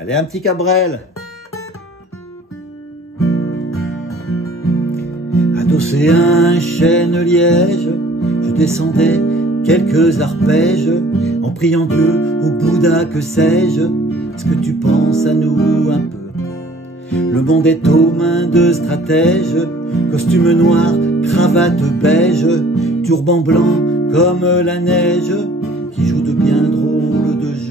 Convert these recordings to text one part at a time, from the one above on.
Allez, un petit Cabrel. Adossé à un chêne-liège, je descendais quelques arpèges, en priant Dieu ou Bouddha, que sais-je. Est-ce que tu penses à nous un peu? Le monde est aux mains de stratèges, costume noir, cravate beige, turban blanc comme la neige, qui joue de bien drôles de jeux.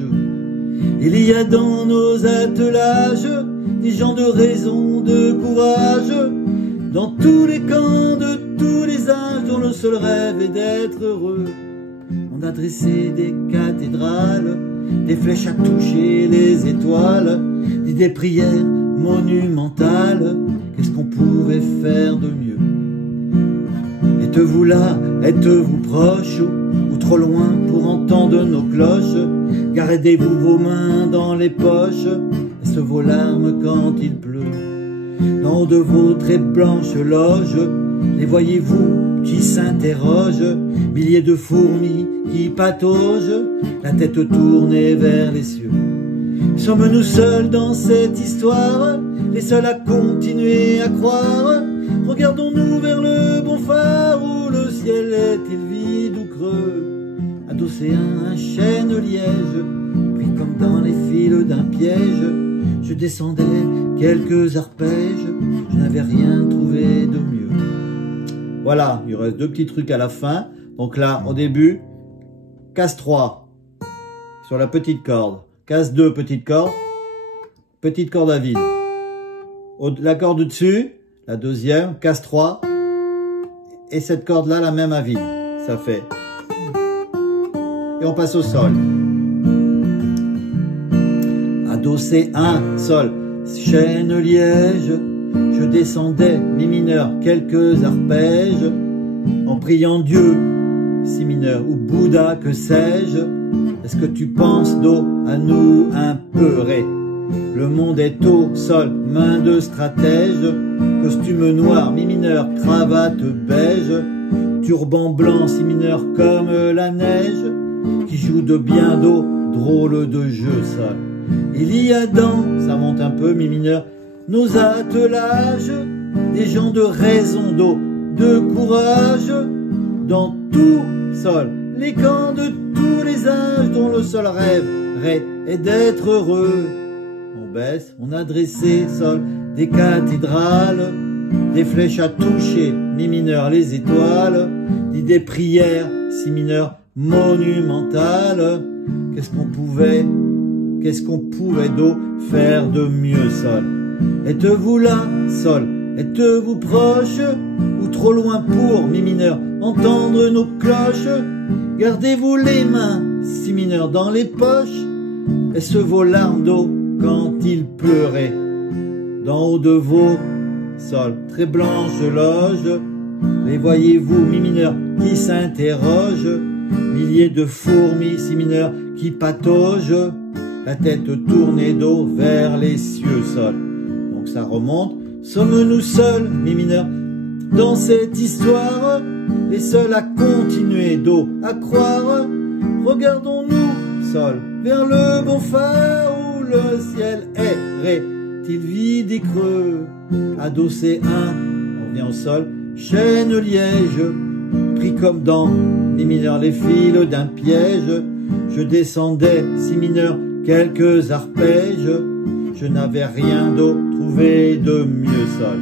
Il y a dans nos attelages des gens de raison, de courage, dans tous les camps de tous les âges, dont le seul rêve est d'être heureux. On a dressé des cathédrales, des flèches à toucher les étoiles, dit des prières monumentales. Qu'est-ce qu'on pouvait faire de mieux? Êtes-vous là? Êtes-vous proche? Ou trop loin pour entendre nos cloches? Gardez-vous vos mains dans les poches? Est-ce vos larmes quand il pleut? Dans de vos très blanches loges, les voyez-vous qui s'interrogent? Milliers de fourmis qui pataugent, la tête tournée vers les cieux. Sommes-nous seuls dans cette histoire, les seuls à continuer à croire? Regardons-nous vers le bon phare, où le ciel est-il vide ou creux? Adossé à un chêne-liège, pris comme dans les fils d'un piège, je descendais quelques arpèges, je n'avais rien trouvé de mieux. Voilà, il reste deux petits trucs à la fin. Donc là, au début, casse 3 sur la petite corde, casse 2 petite corde à vide. La corde au-dessus, la deuxième, casse 3, et cette corde-là, la même à vide. Ça fait. Et on passe au sol. Adossé un sol, chêne-liège, je descendais, mi mineur, quelques arpèges, en priant Dieu, si mineur, ou Bouddha, que sais-je. Est-ce que tu penses, Do, à nous un peu, Ré? Le monde est au sol, main de stratège, costume noir, mi mineur, cravate beige, turban blanc, si mineur, comme la neige, qui joue de bien Do, drôle de jeu, sol. Il y a dans, ça monte un peu, mi mineur, nos attelages, des gens de raison, Do, de courage, dans tout sol, les camps de tous les âges, dont le seul rêve, Ré, est d'être heureux. On baisse, on a dressé, sol, des cathédrales, des flèches à toucher, mi mineur, les étoiles, dit des prières, si mineur, monumentales. Qu'est-ce qu'on pouvait, Do, faire de mieux, sol? Êtes-vous là, sol? Êtes-vous proche? Ou trop loin pour, mi mineur, entendre nos cloches? Gardez-vous les mains, si mineur, dans les poches? Est-ce vos larmes, Do, quand il pleurait? D'en haut de vos sols, très blanches loges, les voyez-vous, mi mineur, qui s'interrogent? Milliers de fourmis, si mineur, qui pataugent, la tête tournée, Do, vers les cieux, sol. Donc ça remonte. Sommes-nous seuls, mi mineur, dans cette histoire, les seuls à continuer, Do, à croire? Regardons-nous, sol, vers le bon phare, où le ciel est, Ré, il vide et creux. Adossé un, on revient au sol, chêne-liège, pris comme dans, mi mineur, les fils d'un piège, je descendais, si mineur, quelques arpèges, je n'avais rien d'autre trouvé de mieux, sol.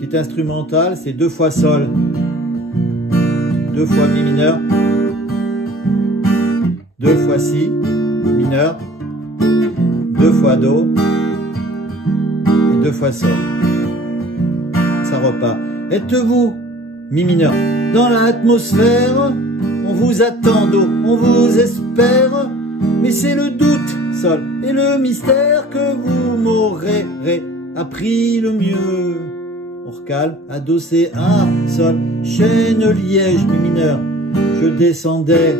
Petit instrumental, c'est 2 fois sol, 2 fois mi mineur, 2 fois si mineur, 2 fois do et 2 fois sol. Ça repart. Êtes-vous, mi mineur, dans l'atmosphère? On vous attend, Do, on vous espère, mais c'est le doute, sol, et le mystère que vous m'aurez appris le mieux. On recale, adossé un sol, chêne-liège, mi mineur, je descendais,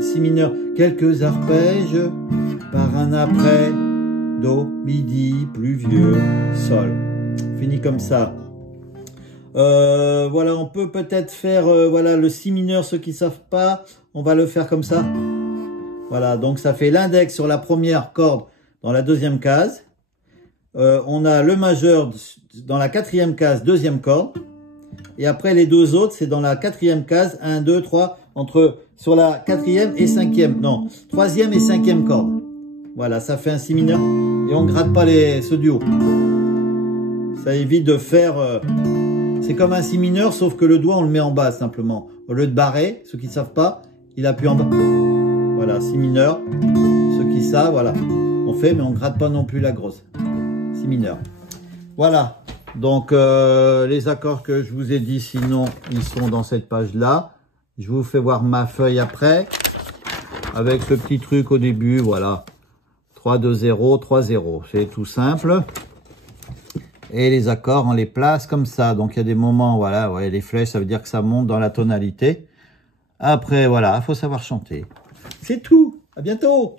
si mineur, quelques arpèges, par un après, Do, midi, pluvieux, sol. Fini comme ça. Voilà, on peut peut-être faire voilà, le si mineur, ceux qui savent pas, on va le faire comme ça. Voilà, donc ça fait l'index sur la première corde dans la deuxième case. On a le majeur dans la quatrième case, deuxième corde. Et après, les deux autres, c'est dans la quatrième case, 1, 2, 3, sur la quatrième et cinquième, non, troisième et cinquième corde. Voilà, ça fait un si mineur. Et on ne gratte pas ceux du haut. Ça évite de faire... c'est comme un si mineur, sauf que le doigt, on le met en bas, simplement. Au lieu de barrer, ceux qui ne savent pas, il appuie en bas. Voilà, si mineur. Ceux qui savent, voilà. On fait, mais on ne gratte pas non plus la grosse. Si mineur. Voilà. Donc, les accords que je vous ai dit, sinon, ils sont dans cette page-là. Je vous fais voir ma feuille après. Avec ce petit truc au début, voilà. 3, 2, 0, 3, 0. C'est tout simple. Et les accords, on les place comme ça. Donc, il y a des moments, voilà, ouais, les flèches, ça veut dire que ça monte dans la tonalité. Après, voilà, il faut savoir chanter. C'est tout. À bientôt.